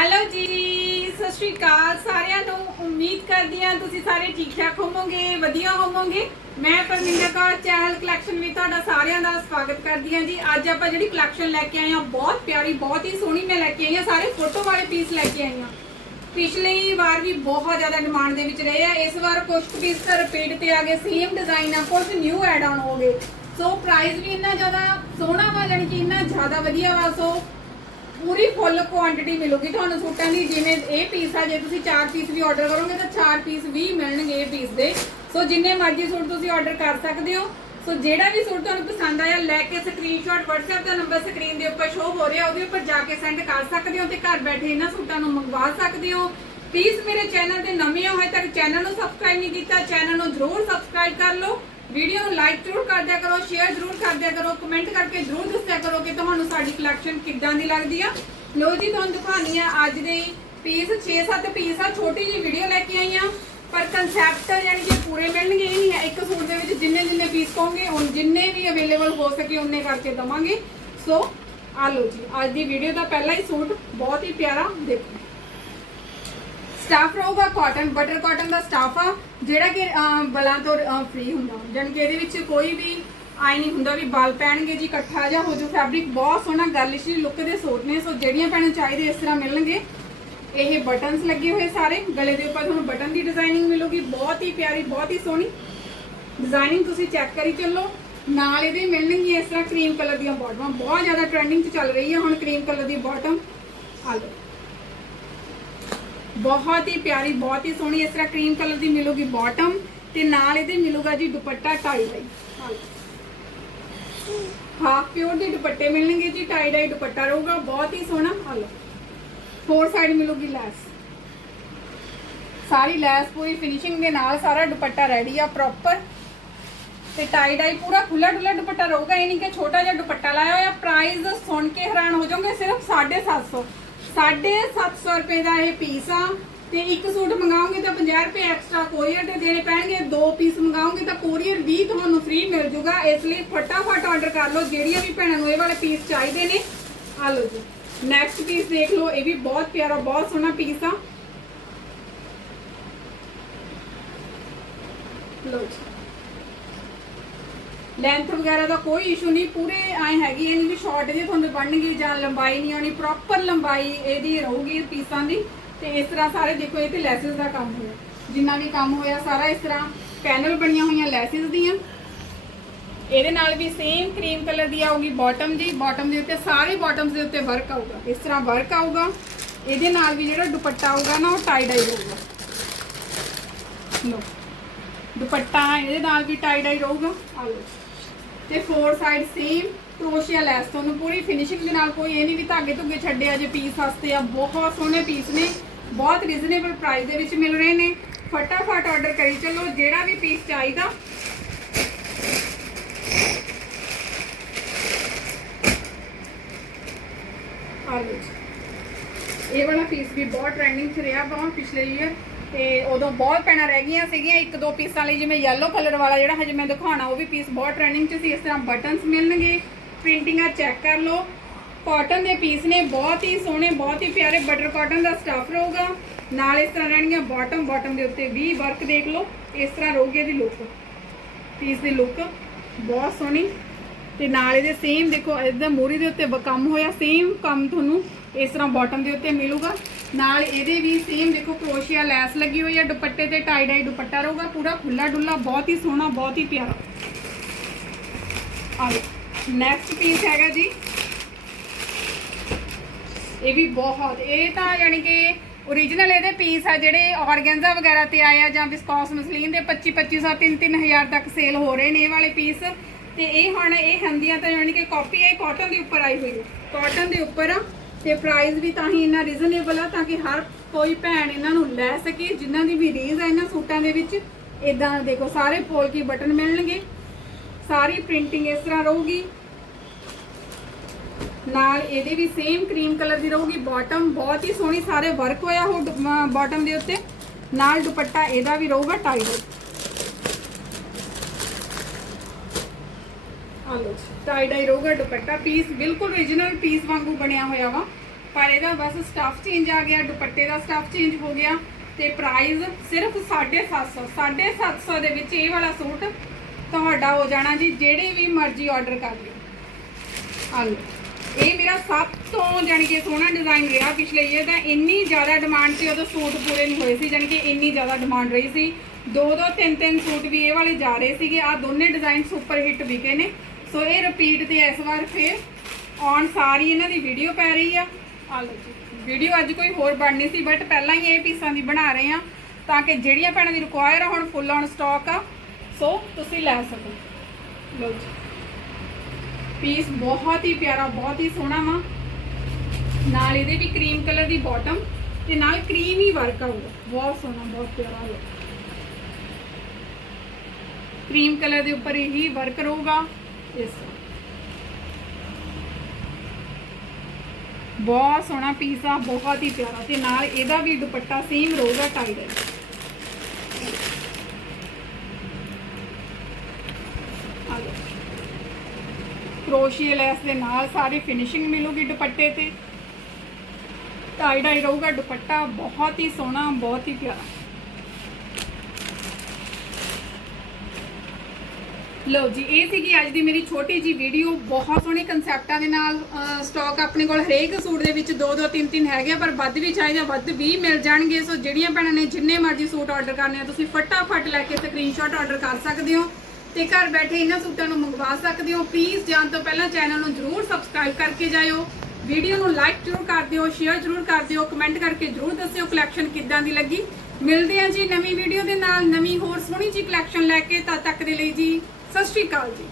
Hello ਜੀ, ਸਤਿ ਸ਼੍ਰੀ ਅਕਾਲ ਸਾਰਿਆਂ ਨੂੰ। ਉਮੀਦ ਕਰਦੀ ਹਾਂ ਤੁਸੀਂ ਸਾਰੇ ਠੀਕ ਠਾਕ ਹੋਵੋਗੇ, ਵਧੀਆ ਹੋਵੋਗੇ। ਮੈਂ ਪਰਮਿੰਦਰ ਕੌਰ, ਚਹਿਲ ਕਲੈਕਸ਼ਨ ਵਿੱਚ ਤੁਹਾਡਾ ਸਾਰਿਆਂ ਦਾ ਸਵਾਗਤ ਕਰਦੀ ਹਾਂ ਜੀ। ਅੱਜ ਆਪਾਂ ਜਿਹੜੀ ਕਲੈਕਸ਼ਨ ਲੈ ਕੇ ਆਏ ਹਾਂ, ਬਹੁਤ ਪਿਆਰੀ, ਬਹੁਤ ਹੀ ਸੋਹਣੀ ਮੈਂ ਲੈ ਕੇ ਆਈ ਹਾਂ, ਸਾਰੇ ਫੋਟੋ ਵਾਲੇ ਪੀਸ ਲੈ ਕੇ ਆਈ ਹਾਂ। ਪਿਛਲੀ ਵਾਰ ਵੀ ਬਹੁਤ ਜ਼ਿਆਦਾ ਡਿਮਾਂਡ ਦੇ ਵਿੱਚ ਰਹੇ ਆ। ਇਸ ਵਾਰ ਕੁਝ ਪੀਸ ਤਾਂ ਰਿਪੀਟ ਤੇ ਆ ਗਏ ਸੇਮ ਡਿਜ਼ਾਈਨ ਆ ਕੁਝ ਨਿਊ ਐਡ ਆਨ ਹੋ ਗਏ। ਸੋ ਪ੍ਰਾਈਸ ਵੀ ਇੰਨਾ ਜ਼ਿਆਦਾ ਸੋਹਣਾ ਵਾ, ਜਾਣੀ ਕਿ ਇੰਨਾ ਜ਼ਿਆਦਾ ਵਧੀਆ ਵਾ। ਸੋ ਪੂਰੀ ਫੁੱਲ ਕੁਆਂਟੀਟੀ ਮਿਲੂਗੀ। ਤੁਹਾਨੂੰ ਸੂਟਾਂ ਦੀ ਜਿਵੇਂ ਇਹ ਪੀਸ ਆ, ਜੇ ਤੁਸੀਂ 4 ਪੀਸ ਵੀ ਆਰਡਰ ਕਰੋਗੇ ਤਾਂ 4 ਪੀਸ ਵੀ ਮਿਲਣਗੇ ਇਹ ਪੀਸ ਦੇ। ਸੋ ਜਿੰਨੇ ਮਰਜ਼ੀ ਸੂਟ ਤੁਸੀਂ ਆਰਡਰ ਕਰ ਸਕਦੇ ਹੋ। ਸੋ ਜਿਹੜਾ ਵੀ ਸੂਟ ਤੁਹਾਨੂੰ ਪਸੰਦ ਆਇਆ, ਲੈ ਕੇ ਸਕਰੀਨਸ਼ਾਟ WhatsApp ਦਾ ਨੰਬਰ ਸਕਰੀਨ ਦੇ ਉੱਪਰ ਸ਼ੋ ਹੋ ਰਿਹਾ, ਉਹਦੇ ਉੱਪਰ ਜਾ ਕੇ ਸੈਂਡ ਕਰ ਸਕਦੇ ਹੋ ਤੇ ਘਰ ਬੈਠੇ ਇਹਨਾਂ ਸੂਟਾਂ ਨੂੰ ਮੰਗਵਾ ਸਕਦੇ ਹੋ। ਪਲੀਜ਼ ਮੇਰੇ ਚੈਨਲ ਤੇ ਨਵੇਂ ਹੋਏ ਤੱਕ ਚੈਨਲ ਨੂੰ ਸਬਸਕ੍ਰਾਈਬ ਨਹੀਂ ਕੀਤਾ ਚੈਨਲ ਨੂੰ ਜ਼ਰੂਰ ਸਬਸਕ੍ਰਾਈਬ ਕਰ ਲਓ। ਵੀਡੀਓ ਨੂੰ ਲਾਈਕ ਜ਼ਰੂਰ ਕਰ ਦਿਆ ਕਰੋ ਸ਼ੇਅਰ ਜ਼ਰੂਰ ਕਰ ਦਿਆ ਕਰੋ ਕਮੈਂਟ ਕਰਕੇ ਜ਼ਰੂਰ ਦੱਸਿਆ ਕਰੋ ਕਿ ਤੁਹਾਨੂੰ ਸਾਡੀ ਕਲੈਕਸ਼ਨ ਕਿੱਦਾਂ ਦੀ ਲੱਗਦੀ ਆ। ਲੋ ਜੀ, ਤੁਹਾਨੂੰ ਦਿਖਾਉਣੀ ਆ ਅੱਜ ਦੇ ਪੀਸ 6-7 ਪੀਸ ਆ, ਛੋਟੀ ਜੀ ਵੀਡੀਓ ਲੈ ਕੇ ਆਈ ਆ। ਪਰ ਕਨਸੈਪਟ ਯਾਨੀ ਕਿ ਪੂਰੇ ਮਿਲਣਗੇ ਇਹ ਨਹੀਂ ਹੈ ਇੱਕ ਸੂਟ ਦੇ ਵਿੱਚ ਜਿੰਨੇ ਜਿੰਨੇ ਪੀਸ ਕਹੋਗੇ ਉਹ ਜਿੰਨੇ ਵੀ ਅਵੇਲੇਬਲ ਹੋ ਸਕੇ, ਉਹਨੇ ਕਰਕੇ ਦਵਾਂਗੇ। ਸੋ ਆ ਲੋ ਜੀ, ਅੱਜ ਦੀ ਵੀਡੀਓ ਦਾ ਪਹਿਲਾ ਹੀ ਸੂਟ, ਬਹੁਤ ਹੀ ਪਿਆਰਾ, ਦੇਖੋ। ਸਟਾਫ ਰਹੂਗਾ ਕਾਟਨ ਬਟਰ ਕਾਟਨ ਦਾ ਸਟਾਫ ਆ, ਜਿਹੜਾ ਕਿ ਬਲਾਂ ਤੋਂ ਫ੍ਰੀ ਹੁੰਦਾ। ਜਾਣੀ ਕਿ ਇਹਦੇ ਵਿੱਚ ਕੋਈ ਵੀ ਆਈ ਨਹੀਂ ਹੁੰਦਾ ਵੀ ਬਲ ਪੈਣਗੇ ਜੀ, ਇਕੱਠਾ ਜਾਂ ਹੋ ਜੋ ਫੈਬਰਿਕ ਬਹੁਤ ਸੋਹਣਾ ਗਰਲਿਸ਼ ਲੁੱਕ ਦੇ ਸੂਟ ਨੇ, ਸੋ ਜਿਹੜੀਆਂ ਭੈਣਾਂ ਚਾਹੀਦੇ ਇਸ ਤਰ੍ਹਾਂ ਮਿਲਣਗੇ, ਇਹ ਬਟਨਸ ਲੱਗੇ ਹੋਏ ਸਾਰੇ। ਗਲੇ ਦੇ ਉੱਪਰ ਤੁਹਾਨੂੰ ਬਟਨ ਦੀ ਡਿਜ਼ਾਈਨਿੰਗ ਮਿਲੂਗੀ, ਬਹੁਤ ਹੀ ਪਿਆਰੀ, ਬਹੁਤ ਹੀ ਸੋਹਣੀ। ਡਿਜ਼ਾਈਨਿੰਗ ਤੁਸੀਂ ਚੈੱਕ ਕਰੀ ਚੱਲੋ। ਨਾਲ ਇਹਦੇ ਮਿਲਣਗੀਆਂ ਇਸ ਤਰ੍ਹਾਂ ਕਰੀਮ ਕਲਰ ਦੀਆਂ ਬਾਟਮਾਂ ਬਹੁਤ ਜ਼ਿਆਦਾ ਟ੍ਰੈਂਡਿੰਗ 'ਚ ਚੱਲ ਰਹੀ ਹੈ ਹੁਣ ਕਰੀਮ ਕਲਰ ਦੀ ਬਾਟਮ ਆ ਲਓ। ਬਹੁਤ ਹੀ ਪਿਆਰੀ, ਬਹੁਤ ਹੀ ਸੋਹਣੀ ਇਸ ਤਰ੍ਹਾਂ ਕਰੀਮ ਕਲਰ ਦੀ ਮਿਲੂਗੀ ਬਾਟਮ ਤੇ ਨਾਲ ਇਹਦੇ ਮਿਲੂਗਾ ਜੀ ਦੁਪੱਟਾ ਟਾਈ ਡਾਈ ਹਾਫ ਪਿਓਰ ਦੇ ਦੁਪੱਟੇ ਮਿਲਣਗੇ ਜੀ ਟਾਈ ਡਾਈ ਦੁਪੱਟਾ ਰਹੂਗਾ, ਬਹੁਤ ਹੀ ਸੋਹਣਾ। ਆ ਫੋਰ ਸਾਈਡ ਮਿਲੂਗੀ ਲੈਸ। ਸਾਰੀ ਲੈਸ ਪੂਰੀ ਫਿਨਿਸ਼ਿੰਗ ਦੇ ਨਾਲ ਸਾਰਾ ਦੁਪੱਟਾ ਰੈਡੀ ਆ ਪ੍ਰੋਪਰ ਤੇ ਟਾਈ ਡਾਈ ਪੂਰਾ ਖੁੱਲਾ ਡੁੱਲਾ ਦੁਪੱਟਾ ਰਹੂਗਾ, ਇਹ ਨਹੀਂ ਕਿ ਛੋਟਾ ਜਿਹਾ ਦੁਪੱਟਾ ਲਾਇਆ ਹੋਇਆ। ਪ੍ਰਾਈਸ ਸੁਣ ਕੇ ਹੈਰਾਨ ਹੋ ਜਾਓਗੇ, ਸਿਰਫ 750 750 ਰੁਪਏ ਦਾ ਇਹ ਪੀਸ ਆ ਤੇ ਇੱਕ ਸੂਟ ਮੰਗਾਓਗੇ ਤਾਂ 50 ਰੁਪਏ ਐਕਸਟਰਾ ਕੋਰੀਅਰ ਦੇ ਦੇਣੇ ਪੈਣਗੇ। ਦੋ ਪੀਸ ਮੰਗਾਓਗੇ ਤਾਂ ਕੋਰੀਅਰ ਵੀ ਤੁਹਾਨੂੰ ਫ੍ਰੀ ਮਿਲ ਜੂਗਾ। ਇਸ ਲਈ ਫਟਾਫਟ ਆਰਡਰ ਕਰ ਲਓ। ਜਿਹੜੀਆਂ ਵੀ ਭੈਣਾਂ ਨੂੰ ਇਹ ਵਾਲੇ ਪੀਸ ਚਾਹੀਦੇ ਨੇ, ਆ ਲਓ ਜੀ। ਨੈਕਸਟ ਪੀਸ ਦੇਖ ਲਓ। ਇਹ ਵੀ ਬਹੁਤ ਪਿਆਰਾ, ਬਹੁਤ ਸੋਹਣਾ ਪੀਸ ਆ। ਲਓ ਜੀ। ਲੈਂਥ ਵਗੈਰਾ ਦਾ ਕੋਈ ਇਸ਼ੂ ਨਹੀਂ, ਪੂਰੇ ਐ ਹੈਗੀ ਇਹ ਨਹੀਂ ਵੀ ਸ਼ਾਰਟ ਜੇ ਤੁਹਾਨੂੰ ਬਣਨਗੇ ਜਾਂ ਲੰਬਾਈ ਨਹੀਂ ਆਉਣੀ ਪ੍ਰੋਪਰ ਲੰਬਾਈ ਇਹਦੀ ਰਹੂਗੀ ਪੀਸਾਂ ਦੀ। ਤੇ ਇਸ ਤਰ੍ਹਾਂ ਸਾਰੇ ਦੇਖੋ, ਇਹ ਤੇ ਲੈਸਸ ਦਾ ਕੰਮ ਹੋਇਆ। ਜਿੰਨਾ ਵੀ ਕੰਮ ਹੋਇਆ, ਸਾਰਾ ਇਸ ਤਰ੍ਹਾਂ ਪੈਨਲ ਬਣੀਆਂ ਹੋਈਆਂ ਲੈਸਸ ਦੀਆਂ। ਇਹਦੇ ਨਾਲ ਵੀ ਸੇਮ ਕਰੀਮ ਕਲਰ ਦੀ ਆਊਗੀ ਬਾਟਮ ਦੀ ਬਾਟਮ ਦੇ ਉੱਤੇ ਸਾਰੇ ਬਾਟਮਸ ਦੇ ਉੱਤੇ ਵਰਕ ਆਊਗਾ। ਇਸ ਤਰ੍ਹਾਂ ਵਰਕ ਆਊਗਾ। ਇਹਦੇ ਨਾਲ ਵੀ ਜਿਹੜਾ ਦੁਪੱਟਾ ਆਊਗਾ ਨਾ, ਉਹ ਟਾਈ ਡਾਈ ਹੋਊਗਾ। ਲੋ ਦੁਪੱਟਾ ਇਹਦੇ ਨਾਲ ਵੀ ਟਾਈ ਡਾਈ ਰਹੂਗਾ। ਆ ਲੋ ਤੇ ਫੋਰ ਸਾਈਡ ਸੇਮ ਕਰੋਸ਼ੀਆ ਲੈਸ ਤੁਹਾਨੂੰ ਪੂਰੀ ਫਿਨਿਸ਼ਿੰਗ ਦੇ ਨਾਲ ਕੋਈ ਇਹ ਨਹੀਂ ਵੀ ਧਾਗੇ ਧੁੱਗੇ ਛੱਡਿਆ ਜੇ ਪੀਸ ਵਾਸਤੇ ਆ, ਬਹੁਤ ਸੋਹਣੇ ਪੀਸ ਨੇ, ਬਹੁਤ ਰੀਜ਼ਨੇਬਲ ਪ੍ਰਾਈਸ ਦੇ ਵਿੱਚ ਮਿਲ ਰਹੇ ਨੇ। ਫਟਾਫਟ ਆਰਡਰ ਕਰੀ ਚੱਲੋ, ਜਿਹੜਾ ਵੀ ਪੀਸ ਚਾਹੀਦਾ। ਇਹ ਵਾਲਾ ਪੀਸ ਵੀ ਬਹੁਤ ਟ੍ਰੈਂਡਿੰਗ 'ਚ ਰਿਹਾ ਬਹੁਤ ਪਿਛਲੇ ਈਅਰ ਤੇ ਉਦੋਂ ਬਹੁਤ ਪੈਣਾ ਰਹਿ ਗਈਆਂ ਸੀਗੀਆਂ। ਇੱਕ ਦੋ ਪੀਸਾਂ ਲਈ ਜਿਵੇਂ ਯੈਲੋ ਕਲਰ ਵਾਲਾ ਜਿਹੜਾ ਹਜੇ ਮੈਂ ਦਿਖਾਉਣਾ, ਉਹ ਵੀ ਪੀਸ ਬਹੁਤ ਟ੍ਰੈਂਡਿੰਗ 'ਚ ਸੀ। ਇਸ ਤਰ੍ਹਾਂ ਬਟਨਸ ਮਿਲਣਗੇ ਪ੍ਰਿੰਟਿੰਗਾਂ ਚੈੱਕ ਕਰ ਲਓ। ਕਾਟਨ ਦੇ ਪੀਸ ਨੇ, ਬਹੁਤ ਹੀ ਸੋਹਣੇ, ਬਹੁਤ ਹੀ ਪਿਆਰੇ ਬਟਰ ਕਾਟਨ ਦਾ ਸਟਫ ਰਹੂਗਾ। ਨਾਲ ਇਸ ਤਰ੍ਹਾਂ ਰਹਿਣਗੀਆਂ ਬਾਟਮ ਬਾਟਮ ਦੇ ਉੱਤੇ ਵੀ ਵਰਕ ਦੇਖ ਲਓ। ਇਸ ਤਰ੍ਹਾਂ ਰਹੂਗੀ ਇਹਦੀ ਲੁੱਕ ਪੀਸ ਦੀ ਲੁੱਕ ਬਹੁਤ ਸੋਹਣੀ। ਤੇ ਨਾਲ ਇਹਦੇ ਸੇਮ ਦੇਖੋ, ਇਹਦਾ ਮੋਰੀ ਦੇ ਉੱਤੇ ਬ- ਕੰਮ ਹੋਇਆ। ਸੇਮ ਕੰਮ ਤੁਹਾਨੂੰ ਇਸ ਤਰ੍ਹਾਂ ਬਾਟਮ ਦੇ ਉੱਤੇ ਮਿਲੂਗਾ। ਨਾਲ ਇਹਦੇ ਵੀ ਸੇਮ ਦੇਖੋ ਕਰੋਸ਼ੀਆ ਲੈਸ ਲੱਗੀ ਹੋਈ ਹੈ ਦੁਪੱਟੇ ਤੇ ਟਾਈ ਡਾਈ ਦੁਪੱਟਾ ਰਹੂਗਾ, ਪੂਰਾ ਖੁੱਲਾ ਡੁੱਲਾ, ਬਹੁਤ ਹੀ ਸੋਹਣਾ, ਬਹੁਤ ਹੀ ਪਿਆਰਾ। ਆ ਨੈਕਸਟ ਪੀਸ ਹੈਗਾ ਜੀ। ਇਹ ਵੀ ਬਹੁਤ, ਇਹ ਤਾਂ ਯਾਨੀ ਕਿ origignal ਇਹਦੇ ਪੀਸ ਆ ਜਿਹੜੇ ਆਰਗੈਂਜ਼ਾ ਵਗੈਰਾ ਤੇ ਆਏ ਆ ਜਾਂ ਵਿਸਕੋਸ ਮਸਲੀਨ ਦੇ 25 2500 3 3000 ਤੱਕ ਸੇਲ ਹੋ ਰਹੇ ਨੇ ਇਹ ਵਾਲੇ ਪੀਸ ਤੇ ਇਹ ਹੁਣ ਇਹ ਹੰਦੀਆਂ ਤਾਂ ਯਾਨੀ ਕਿ ਕਾਪੀ ਹੈ ਕਾਟਨ ਦੇ ਉੱਪਰ ਆਈ ਹੋਈ ਹੈ। ਕਾਟਨ ਦੇ ਉੱਪਰ ਆ ਤੇ ਪ੍ਰਾਈਸ ਵੀ ਤਾਂ ਹੀ ਇੰਨਾ ਰੀਜ਼ਨੇਬਲ ਆ ਤਾਂ ਕਿ ਹਰ ਕੋਈ ਭੈਣ ਇਹਨਾਂ ਨੂੰ ਲੈ ਸਕੇ, ਜਿਨ੍ਹਾਂ ਦੀ ਵੀ ਰੀਜ਼ ਆ, ਇਹਨਾਂ ਸੂਟਾਂ ਦੇ ਵਿੱਚ। ਇਦਾਂ ਦੇਖੋ, ਸਾਰੇ ਪੋਲ ਪੋਲਕੀ ਬਟਨ ਮਿਲਣਗੇ। ਸਾਰੀ ਪ੍ਰਿੰਟਿੰਗ ਇਸ ਤਰ੍ਹਾਂ ਰਹੂਗੀ। ਨਾਲ ਇਹਦੇ ਵੀ ਸੇਮ ਕਰੀਮ ਕਲਰ ਦੀ ਰਹੂਗੀ। ਬਾਟਮ ਬਹੁਤ ਹੀ ਸੋਹਣੀ, ਸਾਰੇ ਵਰਕ ਹੋਇਆ ਹੋ ਬਾਟਮ ਦੇ ਉੱਤੇ। ਨਾਲ ਦੁਪੱਟਾ ਇਹਦਾ ਵੀ ਰਹੂਗਾ ਟਾਈ ਆ ਲੋ ਟਾਈ ਡਾਈ ਰਹੂਗਾ ਦੁਪੱਟਾ ਪੀਸ ਬਿਲਕੁਲ origignal ਪੀਸ ਵਾਂਗੂ ਬਣਿਆ ਹੋਇਆ ਵਾ। ਪਰ ਇਹਦਾ ਬਸ ਸਟਫ ਚੇਂਜ ਆ ਗਿਆ, ਦੁਪੱਟੇ ਦਾ ਸਟਫ ਚੇਂਜ ਹੋ ਗਿਆ ਤੇ ਪ੍ਰਾਈਸ ਸਿਰਫ 750 750 ਦੇ ਵਿੱਚ ਇਹ ਵਾਲਾ ਸੂਟ ਤੁਹਾਡਾ ਹੋ ਜਾਣਾ ਜੀ, ਜਿਹੜੇ ਵੀ ਮਰਜ਼ੀ ਆਰਡਰ ਕਰ ਲਿਓ। ਆ ਲਓ ਇਹ ਮੇਰਾ ਸਭ ਤੋਂ ਜਾਣੀ ਕਿ ਸੋਹਣਾ ਡਿਜ਼ਾਈਨ ਰਿਹਾ ਪਿਛਲੇ ਇਹ ਤਾਂ ਇੰਨੀ ਜ਼ਿਆਦਾ ਡਿਮਾਂਡ ਸੀ ਉਦੋਂ ਸੂਟ ਪੂਰੇ ਨਹੀਂ ਹੋਏ ਸੀ, ਜਾਣੀ ਕਿ ਇੰਨੀ ਜ਼ਿਆਦਾ ਡਿਮਾਂਡ ਰਹੀ ਸੀ। ਦੋ ਦੋ ਤਿੰਨ ਤਿੰਨ ਸੂਟ ਵੀ ਇਹ ਵਾਲੇ ਜਾ ਰਹੇ ਸੀਗੇ। ਆ ਦੋਨੇ ਡਿਜ਼ਾਈਨ ਸੁਪਰ ਹਿੱਟ ਵਿਕੇ ਨੇ। ਸੋ ਇਹ ਰਿਪੀਟ ਤੇ ਇਸ ਵਾਰ ਫੇਰ ਔਨ ਸਾਰੀ ਇਹਨਾਂ ਦੀ ਵੀਡੀਓ ਪੈ ਰਹੀ ਆ। ਆ ਲਓ ਜੀ ਵੀਡੀਓ ਅੱਜ ਕੋਈ ਹੋਰ ਬਣਨੀ ਸੀ ਬਟ ਪਹਿਲਾਂ ਹੀ ਇਹ ਪੀਸਾਂ ਦੀ ਬਣਾ ਰਹੇ ਆ ਤਾਂ ਕਿ ਜਿਹੜੀਆਂ ਭੈਣਾਂ ਦੀ ਰਿਕੁਆਇਰ ਆ ਹੁਣ ਫੁੱਲ ਔਨ ਸਟਾਕ ਆ। ਸੋ ਤੁਸੀਂ ਲੈ ਸਕੋ। ਲਓ ਜੀ ਪੀਸ ਬਹੁਤ ਹੀ ਪਿਆਰਾ, ਬਹੁਤ ਹੀ ਸੋਹਣਾ ਵਾ। ਨਾਲ ਇਹਦੇ ਵੀ ਕਰੀਮ ਕਲਰ ਦੀ ਬਾਟਮ ਤੇ ਨਾਲ ਕਰੀਮ ਹੀ ਵਰਕ ਆਊਗਾ ਬਹੁਤ ਸੋਹਣਾ, ਬਹੁਤ ਪਿਆਰਾ ਲੋ ਕਰੀਮ ਕਲਰ ਦੇ ਉੱਪਰ ਇਹੀ ਵਰਕ ਰਹੂਗਾ। ਇਸ ਬਹੁਤ ਸੋਹਣਾ ਪੀਸ ਆ ਬਹੁਤ ਹੀ ਪਿਆਰਾ ਤੇ ਨਾਲ ਇਹਦਾ ਵੀ ਦੁਪੱਟਾ ਸੇਮ ਰਹੂਗਾ ਟਾਈ ਦਾ ਆ ਲੈਸ ਦੇ ਨਾਲ ਸਾਰੀ ਫਿਨਿਸ਼ਿੰਗ ਮਿਲੂਗੀ ਦੁਪੱਟੇ ਤੇ। ਟਾਈ ਡਾਈ ਰਹੂਗਾ ਦੁਪੱਟਾ, ਬਹੁਤ ਹੀ ਸੋਹਣਾ, ਬਹੁਤ ਹੀ ਪਿਆਰਾ। ਲਓ ਜੀ ਇਹ ਸੀਗੀ ਅੱਜ ਦੀ ਮੇਰੀ ਛੋਟੀ ਜੀ ਵੀਡੀਓ ਬਹੁਤ ਸੋਹਣੇ ਕਨਸੈਪਟਾਂ ਦੇ ਨਾਲ ਸਟਾਕ ਆਪਣੇ ਕੋਲ ਹਰੇਕ ਸੂਟ ਦੇ ਵਿੱਚ ਦੋ ਦੋ ਤਿੰਨ ਤਿੰਨ ਹੈਗੇ ਆ, ਪਰ ਵੱਧ ਵੀ ਚਾਹੀਦਾ ਵੱਧ ਵੀ ਮਿਲ ਜਾਣਗੇ। ਸੋ ਜਿਹੜੀਆਂ ਭੈਣਾਂ ਨੇ ਜਿੰਨੇ ਮਰਜ਼ੀ ਸੂਟ ਆਰਡਰ ਕਰਨੇ ਆ ਤੁਸੀਂ ਫਟਾਫਟ ਲੈ ਕੇ ਸਕਰੀਨਸ਼ਾਟ ਆਰਡਰ ਕਰ ਸਕਦੇ ਹੋ ਤੇ ਘਰ ਬੈਠੇ ਇਹਨਾਂ ਸੂਟਾਂ ਨੂੰ ਮੰਗਵਾ ਸਕਦੇ ਹੋ। ਪਲੀਜ਼ ਜਾਣ ਤੋਂ ਪਹਿਲਾਂ ਚੈਨਲ ਨੂੰ ਜਰੂਰ ਸਬਸਕ੍ਰਾਈਬ ਕਰਕੇ ਜਾਇਓ। ਵੀਡੀਓ ਨੂੰ ਲਾਈਕ ਜਰੂਰ ਕਰ ਦਿਓ ਸ਼ੇਅਰ ਜਰੂਰ ਕਰ ਦਿਓ ਕਮੈਂਟ ਕਰਕੇ ਜਰੂਰ ਦੱਸਿਓ ਕਲੈਕਸ਼ਨ ਕਿੱਦਾਂ ਦੀ ਲੱਗੀ। ਮਿਲਦੇ ਆ ਜੀ ਨਵੀਂ ਵੀਡੀਓ ਦੇ ਨਾਲ ਨਵੀਂ ਹੋਰ ਸੋਹਣੀ ਜੀ ਕਲੈਕਸ਼ਨ ਲੈ ਕੇ ਤਦ ਤੱਕ ਦੇ ਲਈ ਜੀ ਸਤਿ ਸ਼੍ਰੀ ਅਕਾਲ ਜੀ।